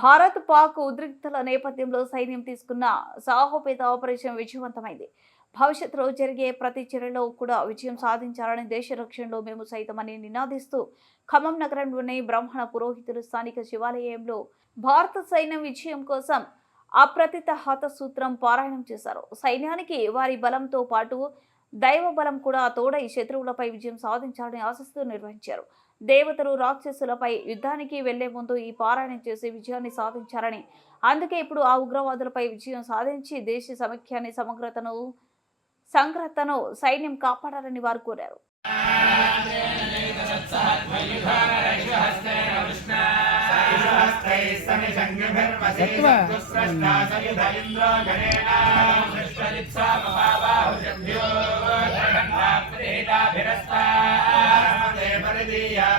భారత్ పాక్ ఉద్రిక్తల నేపథ్యంలో సైన్యం తీసుకున్న సాహోపేత ఆపరేషన్ విజయవంతమైంది. భవిష్యత్తులో జరిగే ప్రతి చర్యలో కూడా విజయం సాధించాలని దేశ రక్షణలో మేము సైతమని నినాదిస్తూ ఖమ్మం నగరంలోని బ్రాహ్మణ పురోహితులు స్థానిక శివాలయంలో భారత సైన్యం విజయం కోసం అప్రతిత హత సూత్రం పారాయణం చేశారు. సైన్యానికి వారి బలంతో పాటు దైవ బలం కూడా తోడై శత్రువులపై విజయం సాధించాలని ఆశిస్తూ నిర్వహించారు. దేవతలు రాక్షసులపై యుద్ధానికి వెళ్ళే ముందు ఈ పారాయణం చేసి విజయాన్ని సాధించారని. అందుకే ఇప్పుడు ఆ ఉగ్రవాదులపై విజయం సాధించి దేశ సమైక్యాన్ని సమగ్రతను సంగ్రతను సైన్యం కాపాడాలని వారు కోరారు.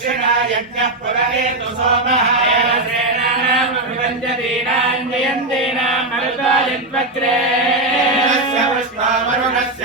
దక్షిణా యజ్ఞ పురవేతు సోమః యస్య పుష్పవరుణస్య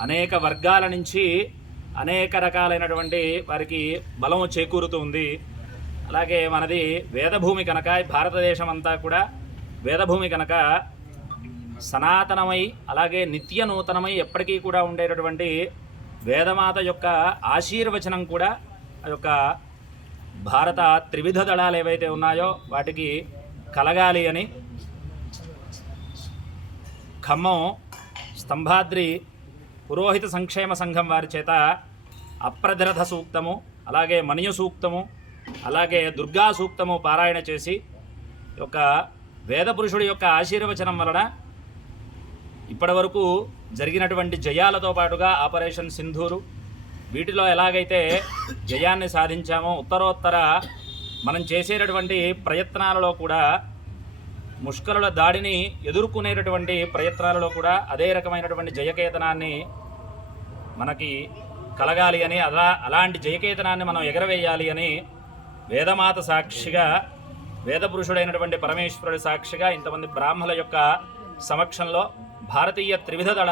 అనేక వర్గాల నుంచి అనేక రకాలైనటువంటి వారికి బలం చేకూరుతూ ఉంది అలాగే మనది వేదభూమి కనుక భారతదేశం అంతా కూడా వేదభూమి కనుక సనాతనమై అలాగే నిత్య నూతనమై ఎప్పటికీ కూడా ఉండేటటువంటి వేదమాత యొక్క ఆశీర్వచనం కూడా ఆ యొక్క భారత త్రివిధ దళాలు ఏవైతే ఉన్నాయో వాటికి కలగాలి అని ఖమ్మం స్తంభాద్రి పురోహిత సంక్షేమ సంఘం వారి చేత అప్రదరథ సూక్తము అలాగే మనియ సూక్తము అలాగే దుర్గా సూక్తము పారాయణ చేసి యొక్క వేద పురుషుడి యొక్క ఆశీర్వచనం వలన ఇప్పటివరకు జరిగినటువంటి జయాలతో పాటుగా ఆపరేషన్ సింధూరు వీటిలో ఎలాగైతే జయాన్ని సాధించామో ఉత్తరోత్తర మనం చేసేటటువంటి ప్రయత్నాలలో కూడా ముష్కరుల దాడిని ఎదుర్కొనేటటువంటి ప్రయత్నాలలో కూడా అదే రకమైనటువంటి జయకేతనాన్ని మనకి కలగాలి అని అలా అలాంటి జయకేతనాన్ని మనం ఎగరవేయాలి అని వేదమాత సాక్షిగా వేదపురుషుడైనటువంటి పరమేశ్వరుడి సాక్షిగా ఇంతమంది బ్రాహ్మల యొక్క సమక్షంలో భారతీయ త్రివిధ దళ